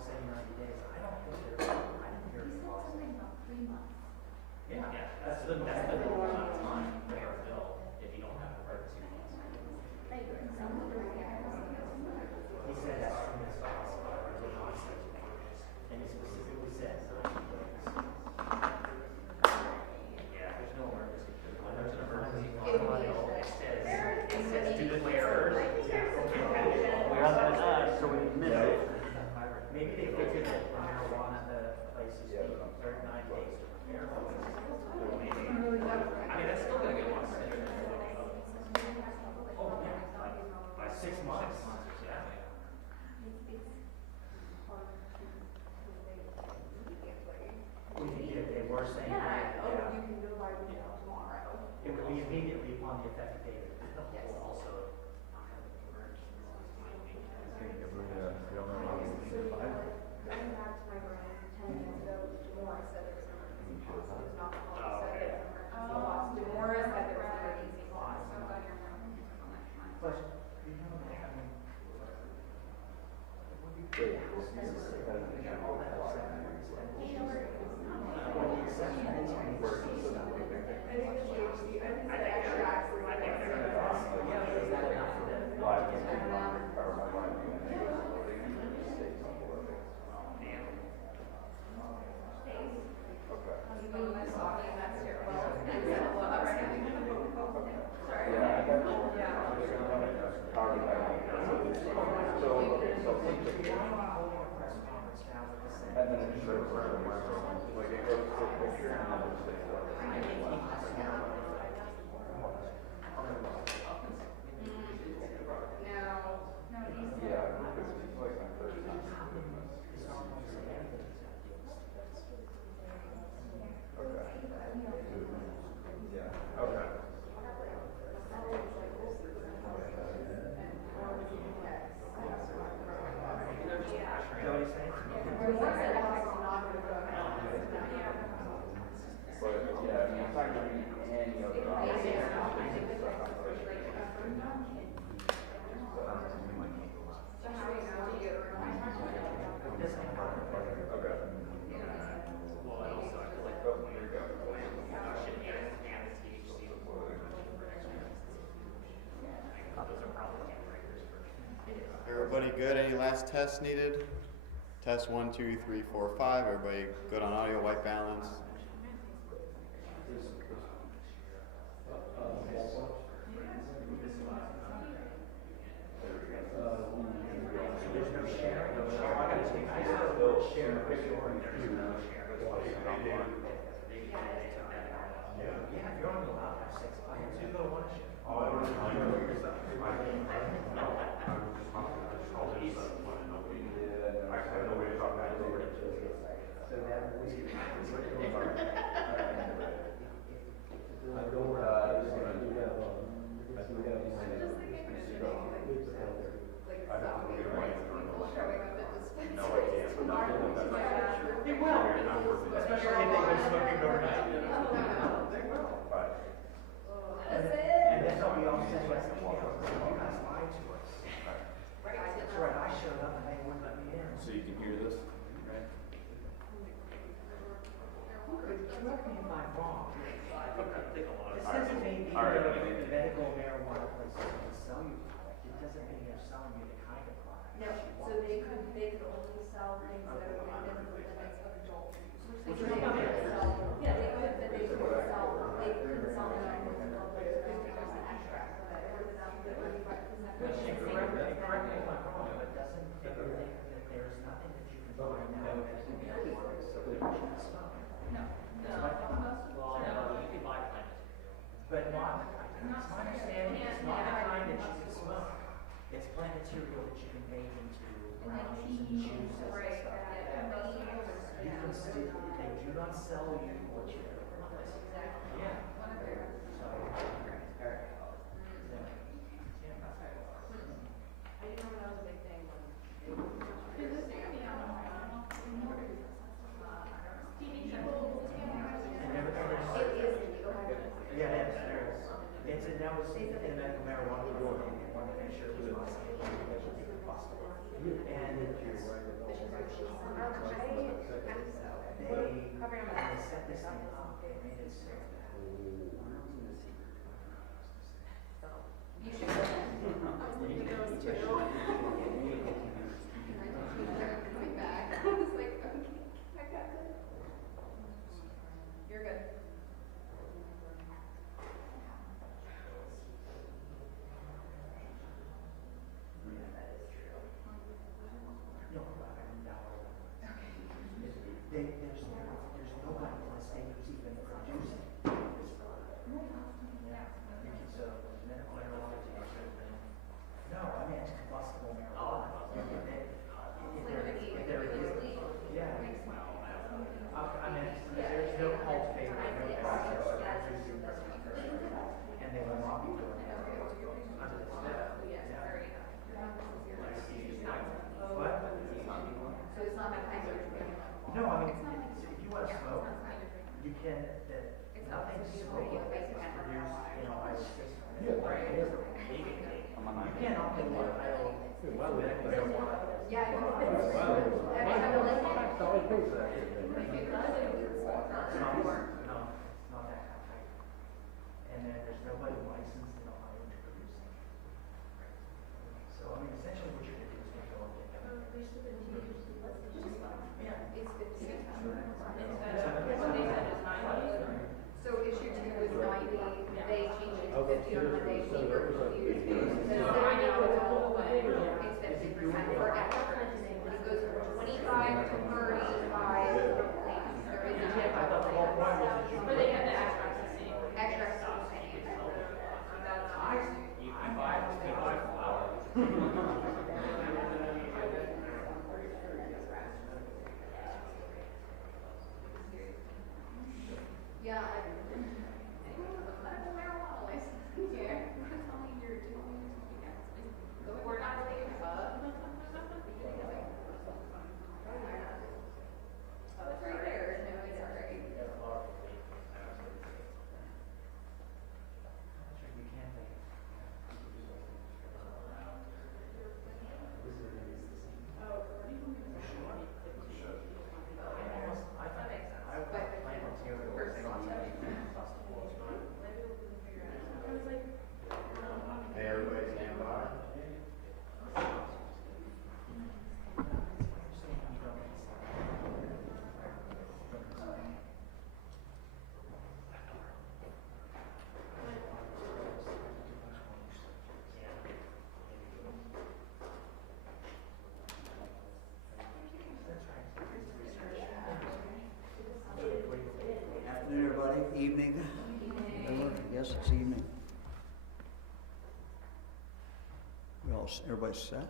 always say 90 days. I don't think they're, I didn't hear it. Something about 3 months. Yeah, that's the normal amount of time for a bill if you don't have to work 2 months. He said as soon as possible, or the legislature. And he specifically said 90 days. Yeah, there's no emergency. When there's an emergency, It says to declare urgency. so we missed it. Maybe they figured that the marijuana, the places, or 90 days to prepare. Maybe. I mean, that's still gonna get lost. Oh, yeah, by 6 months. Yeah. They were saying that. Oh, you can go by tomorrow. It would be immediately upon the effective date. Also, Going back to my room 10 minutes ago, DeWine said it was an emergency clause. It was not the policy said it was an emergency clause. DeWine said it was an emergency clause. So I'm glad you're on that. But, you know, I mean, all that And then it shows like it goes to a picture and then it stays yeah, because it's like my first time doing this. Okay. Yeah. Okay. But yeah, I mean, it's not going to be any other option. Okay. well, and also, I feel like, Oh, there you go. production and the THC for next year. Those are probably game breakers for. Everybody good? Any last tests needed? Test 1, 2, 3, 4, 5. Everybody good on audio, white balance? there's no sharing. I gotta take, I have to share a picture. Yeah, if you're only allowed to have 6 players, you go to one share. They will, especially if they go smoking during night. They will. And then they'll be all saying, you guys lied to us. That's right, I showed up and they wouldn't let me in. So you can hear this? Correct me if I'm wrong. Think a lot It of says it may be All right. the medical marijuana places can sell you product. It doesn't mean they're selling you the kind of product. No, so they could only sell things that are within the limits of adult use. Which they could sell, yeah, they could, but they couldn't sell them like there's an extract of it, or without the 35%. Correct me if I'm wrong, but doesn't it think that there's nothing that you can buy now that can be marijuana so that you shouldn't smoke? No. Well, no, you can buy plants. But not, it's my understanding, it's not the kind that you can smoke. It's plant material that you can make into brownies and juices and stuff like that. You can still, they do not sell you what you can. Yeah. So, I didn't know that was a big thing when. and everything It is, you go ahead. yeah, it's, and that was in the medical marijuana law, they wanted to make sure it was possible. And set this thing up, they made it so that. You should go. Those two. Coming back. I was like, okay, I got it. You're good. No, there's nobody in the state who's even producing this product. So, medical marijuana is certain. No, I mean, it's combustible marijuana. If there is, yeah. I mean, there's no cultivator, no process, and they will not be doing that under this bill. What? So it's not that kind of. No, I mean, if you want to smoke, you can, nothing smoking is produced, by the system. You can't opt in one title, medical marijuana. Yeah. It's not that kind of thing. And then there's nobody licensed in Ohio to produce it. So, I mean, essentially what you're gonna do is gonna go and get everything. Yeah. So issue 2 was 90, they changed it to 50 on Monday, we were confused. Because right now it's all away, it's 50% for extra. It goes from 25 to 35. There is a tip. I thought the whole point was that you. But they had the extra the same. Extra still the same. You can buy flour. Yeah, medical marijuana license here. Tell me you're doing something else. We're not really a bug. Oh, it's right there. No, it's all right. You can't make. Hey, everybody stand by. Afternoon, everybody. Evening. Yes, it's evening. Everybody's set?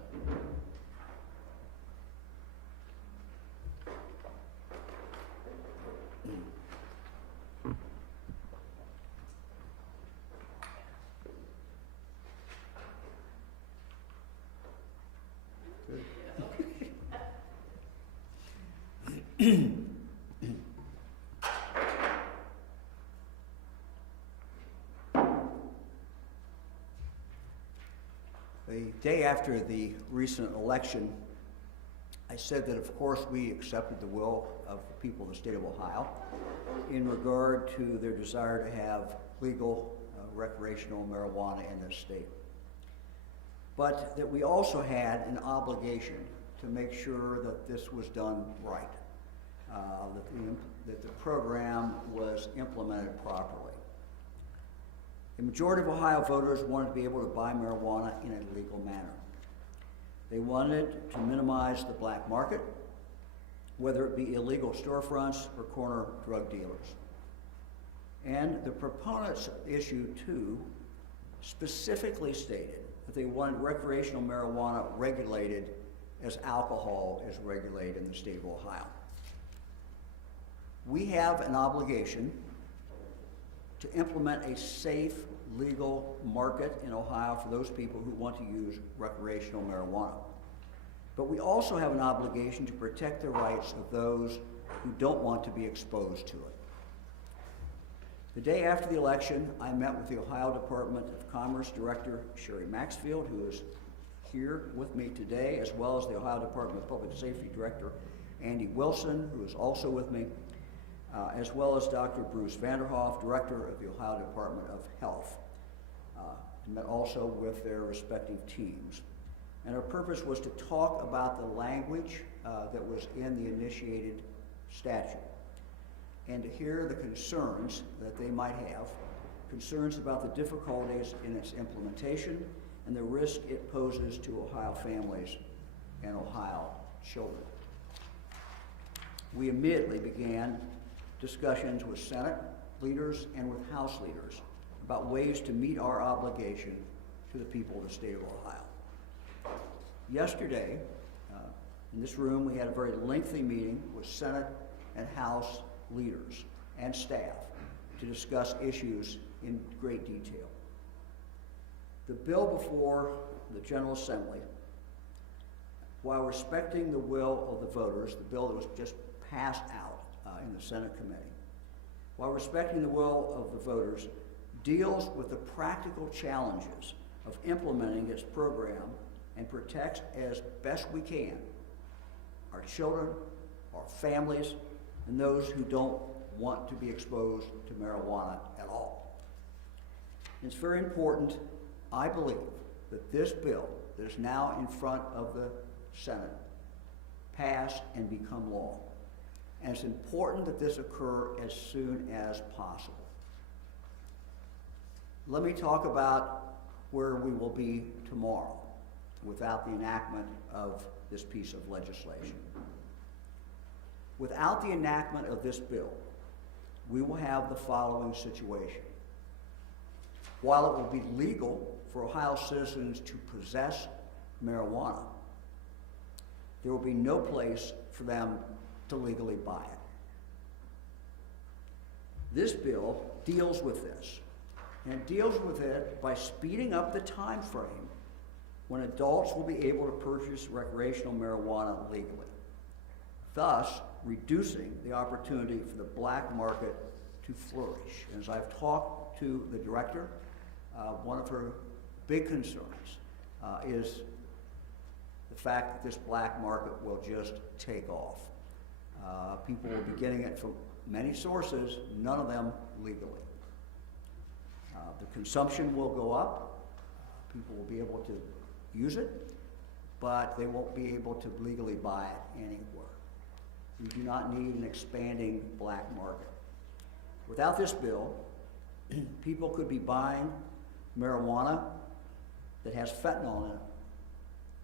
Good. The day after the recent election, I said that, of course, we accepted the will of the people of the state of Ohio in regard to their desire to have legal recreational marijuana in this state. But that we also had an obligation to make sure that this was done right, that the program was implemented properly. The majority of Ohio voters wanted to be able to buy marijuana in a legal manner. They wanted to minimize the black market, whether it be illegal storefronts or corner drug dealers. And the proponents of issue 2 specifically stated that they wanted recreational marijuana regulated as alcohol is regulated in the state of Ohio. We have an obligation to implement a safe, legal market in Ohio for those people who want to use recreational marijuana. But we also have an obligation to protect the rights of those who don't want to be exposed to it. The day after the election, I met with the Ohio Department of Commerce Director Sherry Maxfield, who is here with me today, as well as the Ohio Department of Public Safety Director Andy Wilson, who is also with me, as well as Dr. Bruce Vanderhoff, Director of the Ohio Department of Health, met also with their respective teams. And our purpose was to talk about the language that was in the initiated statute and to hear the concerns that they might have, concerns about the difficulties in its implementation and the risk it poses to Ohio families and Ohio children. We immediately began discussions with Senate leaders and with House leaders about ways to meet our obligation to the people of the state of Ohio. Yesterday, in this room, we had a very lengthy meeting with Senate and House leaders and staff to discuss issues in great detail. The bill before the General Assembly, while respecting the will of the voters, the bill that was just passed out in the Senate committee, while respecting the will of the voters, deals with the practical challenges of implementing its program and protects as best we can our children, our families, and those who don't want to be exposed to marijuana at all. It's very important, I believe, that this bill that is now in front of the Senate pass and become law. And it's important that this occur as soon as possible. Let me talk about where we will be tomorrow without the enactment of this piece of legislation. Without the enactment of this bill, we will have the following situation. While it will be legal for Ohio citizens to possess marijuana, there will be no place for them to legally buy it. This bill deals with this, and it deals with it by speeding up the time frame when adults will be able to purchase recreational marijuana legally, thus reducing the opportunity for the black market to flourish. And as I've talked to the director, one of her big concerns is the fact that this black market will just take off. People will be getting it from many sources, none of them legally. The consumption will go up. People will be able to use it, but they won't be able to legally buy it anywhere. We do not need an expanding black market. Without this bill, people could be buying marijuana that has fentanyl in it.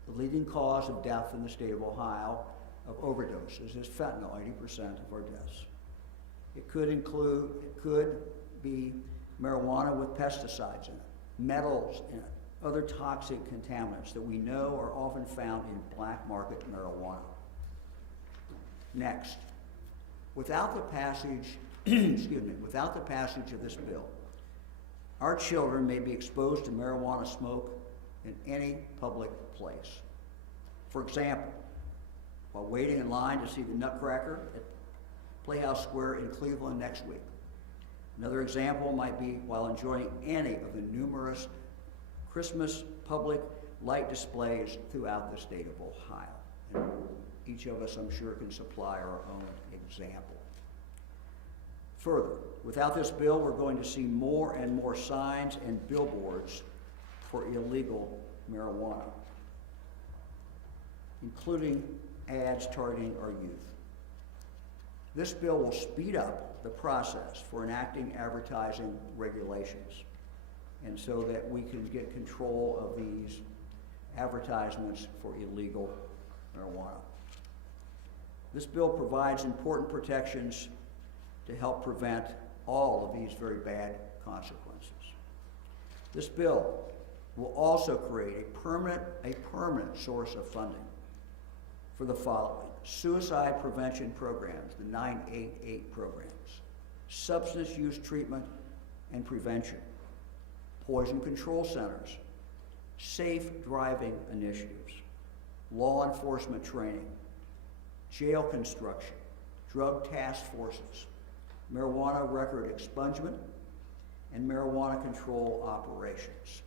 The leading cause of death in the state of Ohio of overdoses is fentanyl, 80% of our deaths. It could be marijuana with pesticides in it, metals in it, other toxic contaminants that we know are often found in black market marijuana. Next, without the passage, without the passage of this bill, our children may be exposed to marijuana smoke in any public place. For example, while waiting in line to see the Nutcracker at Playhouse Square in Cleveland next week. Another example might be while enjoying any of the numerous Christmas public light displays throughout the state of Ohio. And each of us, I'm sure, can supply our own example. Further, without this bill, we're going to see more and more signs and billboards for illegal marijuana, including ads targeting our youth. This bill will speed up the process for enacting advertising regulations, and so that we can get control of these advertisements for illegal marijuana. This bill provides important protections to help prevent all of these very bad consequences. This bill will also create a permanent source of funding for the following: suicide prevention programs, the 988 programs, substance use treatment and prevention, poison control centers, safe driving initiatives, law enforcement training, jail construction, drug task forces, marijuana record expungement, and marijuana control operations.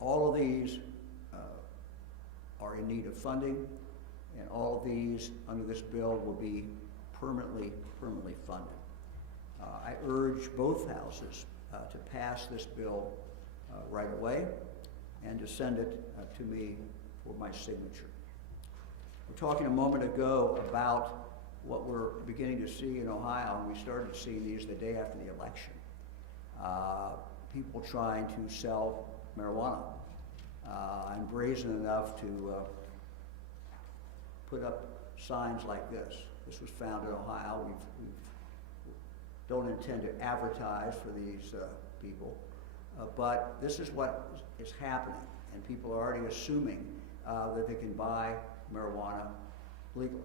All of these are in need of funding, And all of these, under this bill, will be permanently funded. I urge both houses to pass this bill right away and to send it to me for my signature. We're talking a moment ago about what we're beginning to see in Ohio, and we started seeing these the day after the election. People trying to sell marijuana. I'm brazen enough to put up signs like this. This was found in Ohio. We don't intend to advertise for these people, but this is what is happening, and people are already assuming that they can buy marijuana legally.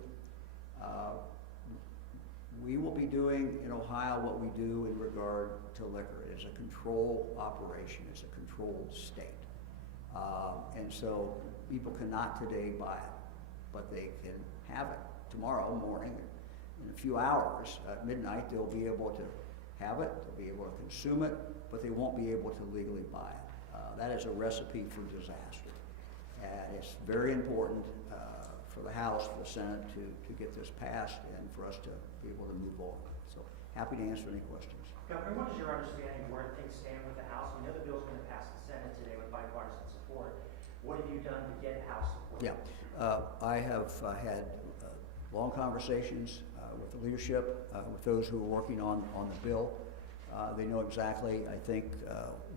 We will be doing in Ohio what we do in regard to liquor. It is a control operation. It's a controlled state. And so people cannot today buy it, but they can have it tomorrow morning. In a few hours, at midnight, they'll be able to have it, they'll be able to consume it, but they won't be able to legally buy it. That is a recipe for disaster. And it's very important for the House, for the Senate to get this passed and for us to be able to move on. So happy to answer any questions. Governor, what is your understanding of where things stand with the House? We know the bill's going to pass the Senate today with bipartisan support. What have you done to get House support? Yeah, I have had long conversations with the leadership, with those who are working on the bill. They know exactly, I think,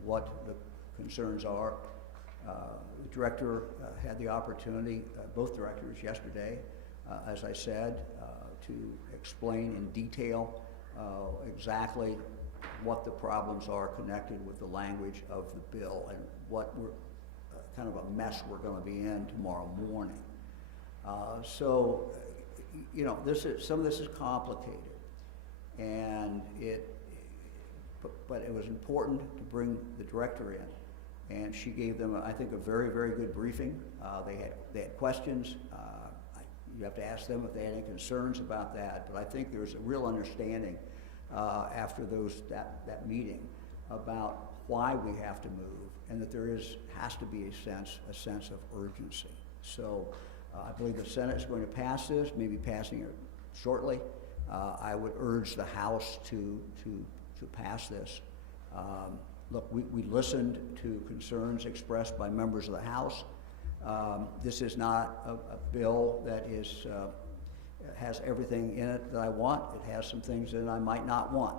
what the concerns are. The director had the opportunity, both directors yesterday, as I said, to explain in detail exactly what the problems are connected with the language of the bill and what we're kind of a mess we're going to be in tomorrow morning. So, you know, some of this is complicated, and but it was important to bring the director in, and she gave them, I think, a very, very good briefing. They had questions. You have to ask them if they had any concerns about that, but I think there's a real understanding after that meeting about why we have to move, and that there has to be a sense of urgency. So I believe the Senate is going to pass this, maybe passing it shortly. I would urge the House to pass this. Look, we listened to concerns expressed by members of the House. This is not a bill that has everything in it that I want. It has some things that I might not want,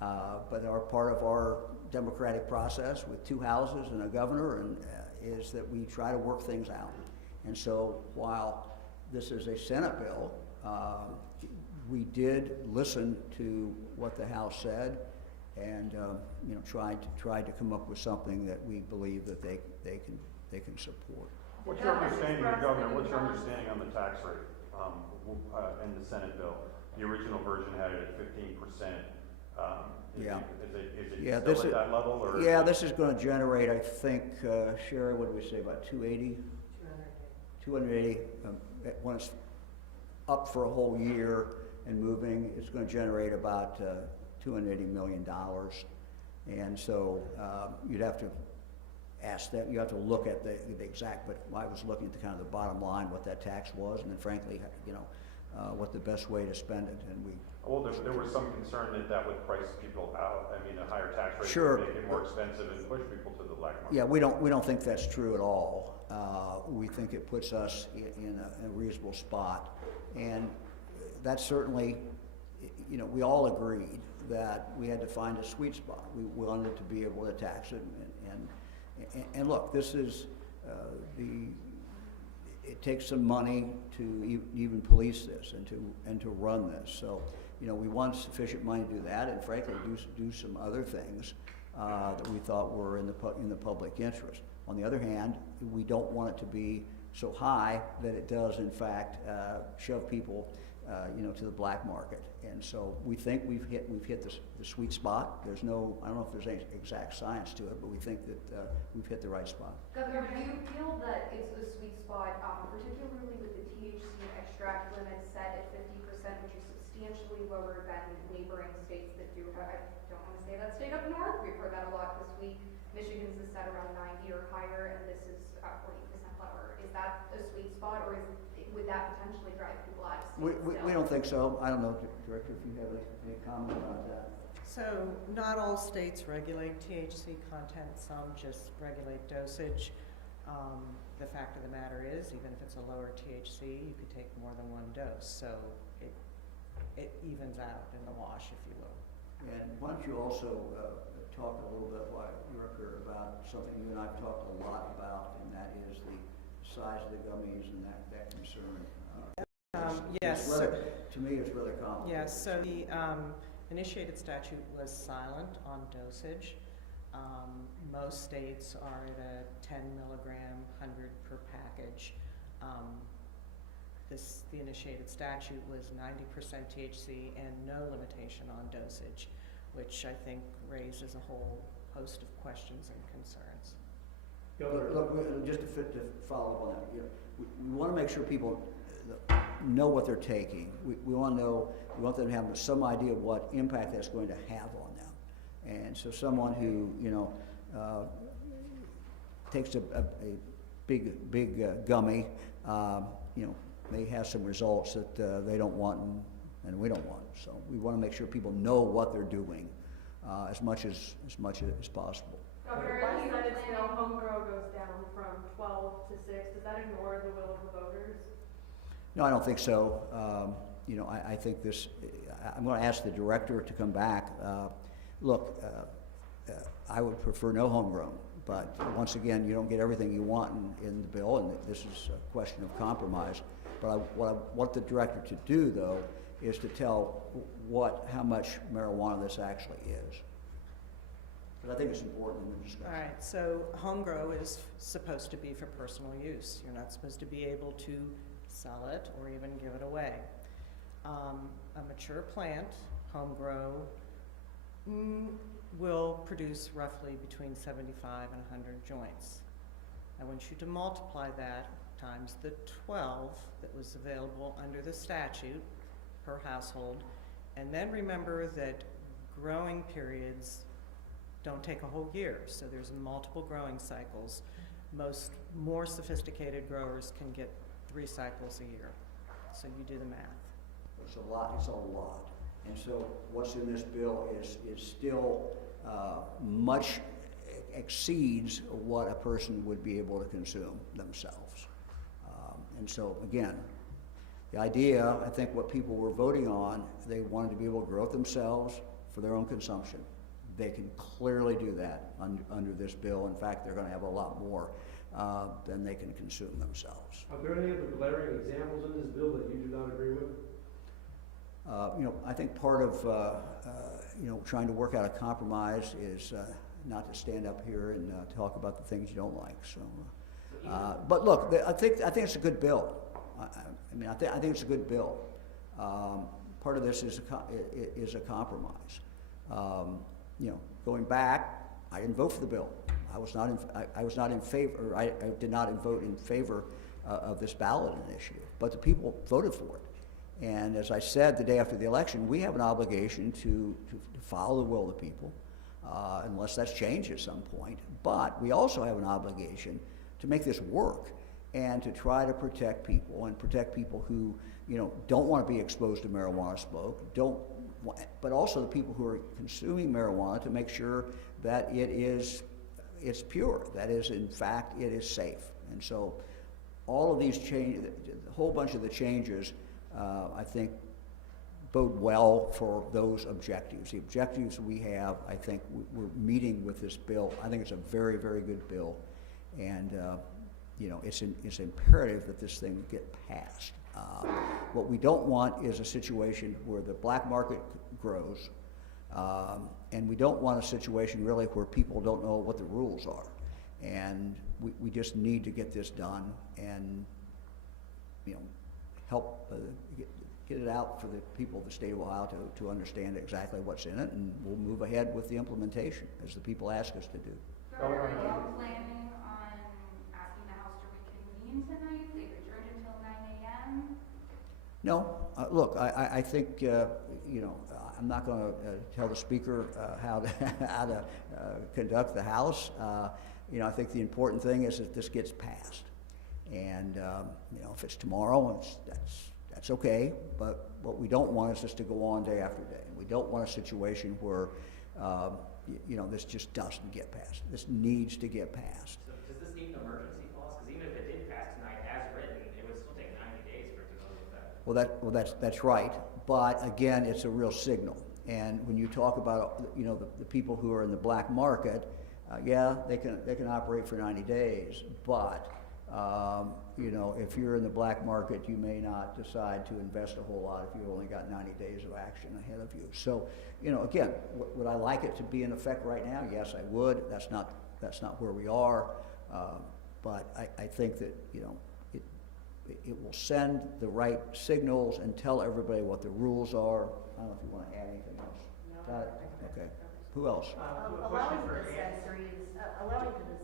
but are part of our democratic process with two houses and a governor, and is that we try to work things out. And so while this is a Senate bill, we did listen to what the House said, and you know, tried to come up with something that we believe that they can support. What's your understanding, Governor? What's your understanding on the tax rate in the Senate bill? The original version had it at 15%. Yeah. Is it Yeah, still at that level? Or yeah, this is going to generate, I think, Sherry, what did we say, about 280? 280. When it's up for a whole year and moving, it's going to generate about $280 million. And so you'd have to ask that, you have to look at the exact, but I was looking at the kind of the bottom line, what that tax was, and then frankly, you know, what the best way to spend it, and we. Well, there was some concern that would price people out. I mean, a higher tax rate Sure. would make it more expensive and push people to the black market. Yeah, we don't think that's true at all. We think it puts us in a reasonable spot, and that's certainly, you know, we all agreed that we had to find a sweet spot. We wanted to be able to tax it, and look, this is it takes some money to even police this and to run this. So, you know, we want sufficient money to do that, and frankly, do some other things that we thought were in the public interest. On the other hand, we don't want it to be so high that it does, in fact, shove people, you know, to the black market. And so we think we've hit the sweet spot. There's no, I don't know if there's any exact science to it, but we think that we've hit the right spot. Governor, do you feel that it's a sweet spot, particularly with the THC extract limit set at 50%, which is substantially lower than neighboring states that do have, I don't want to say that state up north, we've heard that a lot this week. Michigan's is set around 90 or higher, and this is 40% lower. Is that a sweet spot, or is would that potentially drive people out of We, state we, still? we don't think so. I don't know, Director, if you have any comment about that. So not all states regulate THC content, some just regulate dosage. The fact of the matter is, even if it's a lower THC, you could take more than one dose, so it evens out in the wash, if you will. And why don't you also talk a little bit, Director, about something you and I have talked a lot about, and that is the size of the gummies and that concern. Yes. It's rather, to me, it's rather complicated. Yes, so the initiated statute was silent on dosage. Most states are at a 10 milligram, 100 per package. The initiated statute was 90% THC and no limitation on dosage, which I think raises a whole host of questions and concerns. Look, just to follow up on that, you know, we want to make sure people know what they're taking. We want to know, we want them to have some idea of what impact that's going to have on them. And so someone who, you know, takes a big gummy, you know, may have some results that they don't want and we don't want. So we want to make sure people know what they're doing as much as possible. Governor, in the Senate bill, home grow goes down from 12 to 6. Does that ignore the will of the voters? No, I don't think so. You know, I think this, I'm going to ask the director to come back. Look, I would prefer no homegrown, but once again, you don't get everything you want in the bill, and this is a question of compromise. But what I want the director to do, though, is to tell how much marijuana this actually is. But I think it's important in the discussion. All right, so home grow is supposed to be for personal use. You're not supposed to be able to sell it or even give it away. A mature plant, home grow, will produce roughly between 75 and 100 joints. I want you to multiply that times the 12 that was available under the statute per household, and then remember that growing periods don't take a whole year, so there's multiple growing cycles. Most more sophisticated growers can get 3 cycles a year, so you do the math. It's a lot. And so what's in this bill is still much exceeds what a person would be able to consume themselves. And so again, the idea, I think what people were voting on, they wanted to be able to grow it themselves for their own consumption. They can clearly do that under this bill. In fact, they're going to have a lot more than they can consume themselves. Are there any other glaring examples in this bill that you do not agree with? You know, I think part of you know, trying to work out a compromise is not to stand up here and talk about the things you don't like. So, but look, I think it's a good bill. I think it's a good bill. Part of this is a compromise. You know, going back, I didn't vote for the bill. I was not in favor. I did not vote in favor of this ballot initiative. But the people voted for it. And as I said the day after the election, we have an obligation to follow the will of the people, unless that's changed at some point. But we also have an obligation to make this work and to try to protect people who, you know, don't want to be exposed to marijuana smoke, but also the people who are consuming marijuana, to make sure that it's pure, that is, in fact, it is safe. And so all of these changes, a whole bunch of the changes, I think, bode well for those objectives. The objectives we have, I think we're meeting with this bill. I think it's a very, very good bill. And you know, it's imperative that this thing get passed. What we don't want is a situation where the black market grows, and we don't want a situation really where people don't know what the rules are. And we just need to get this done and, you know, help get it out for the people of the state of Ohio to understand exactly what's in it, and we'll move ahead with the implementation as the people ask us to do. Governor, are you planning on asking the House to reconvene tonight? They adjourned until 9 a.m.? No, look, I think, you know, I'm not going to tell the speaker how to conduct the House. You know, I think the important thing is that this gets passed. And, you know, if it's tomorrow, that's okay, but what we don't want is this to go on day after day. We don't want a situation where, you know, this just doesn't get passed. This needs to get passed. So does this need an emergency clause? Because even if it did pass tonight as written, it would still take 90 days for it to go into effect. That's right, but again, it's a real signal. And when you talk about, you know, the people who are in the black market, yeah, they can operate for 90 days, but you know, if you're in the black market, you may not decide to invest a whole lot if you've only got 90 days of action ahead of you. So, you know, again, would I like it to be in effect right now? Yes, I would. That's not where we are, but I think that, you know, it will send the right signals and tell everybody what the rules are. I don't know if you want to add anything else. No. Got it? Okay. Who else? Allowing the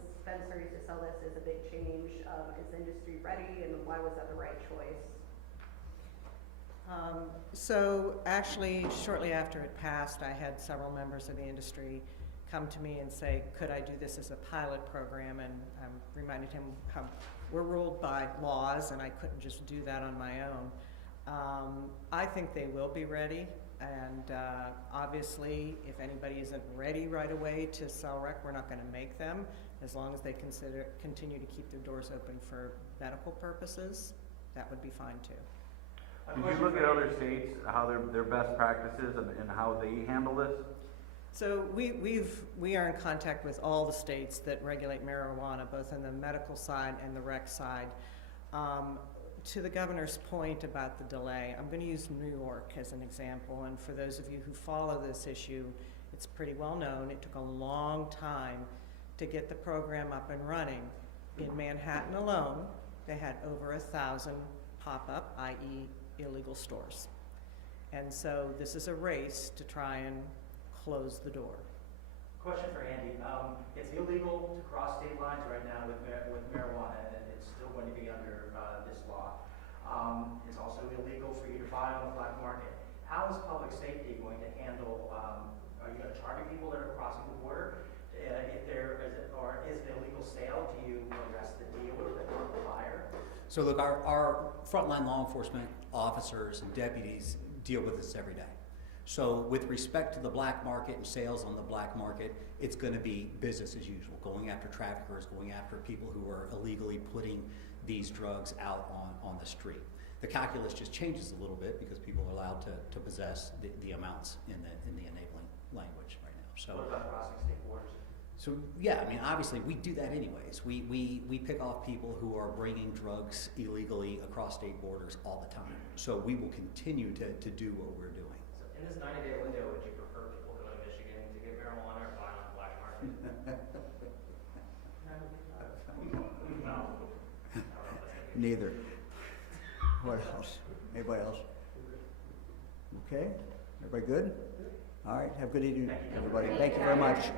dispensaries to sell this is a big change. Is the industry ready, and why was that the right choice? So actually, shortly after it passed, I had several members of the industry come to me and say, could I do this as a pilot program? And I reminded him how we're ruled by laws, and I couldn't just do that on my own. I think they will be ready, and obviously, if anybody isn't ready right away to sell rec, we're not going to make them, as long as they continue to keep their doors open for medical purposes. That would be fine too. Did you look at other states, how their best practices and how they handle this? So we are in contact with all the states that regulate marijuana, both on the medical side and the rec side. To the governor's point about the delay, I'm going to use New York as an example, and for those of you who follow this issue, it's pretty well known. It took a long time to get the program up and running. In Manhattan alone, they had over 1,000 pop-up, i.e. illegal stores. And so this is a race to try and close the door. Question for Andy. It's illegal to cross state lines right now with marijuana, and it's still going to be under this law. It's also illegal for you to buy on the black market. How is public safety going to handle, are you going to target people that are crossing the border? If there is it, or is it illegal sale, do you arrest the dealer, the buyer? So look, our frontline law enforcement officers and deputies deal with this every day. So with respect to the black market and sales on the black market, it's going to be business as usual, going after traffickers, going after people who are illegally putting these drugs out on the street. The calculus just changes a little bit because people are allowed to possess the amounts in the enabling language right now. So, what about crossing state borders? So yeah, I mean, obviously we do that anyways. We pick off people who are bringing drugs illegally across state borders all the time. So we will continue to do what we're doing. So in this 90-day window, would you prefer people go to Michigan to get marijuana or buy on the black market? No. Neither. What else? Anybody else? Okay, everybody good? All right, have a good evening, everybody. Thank you very much.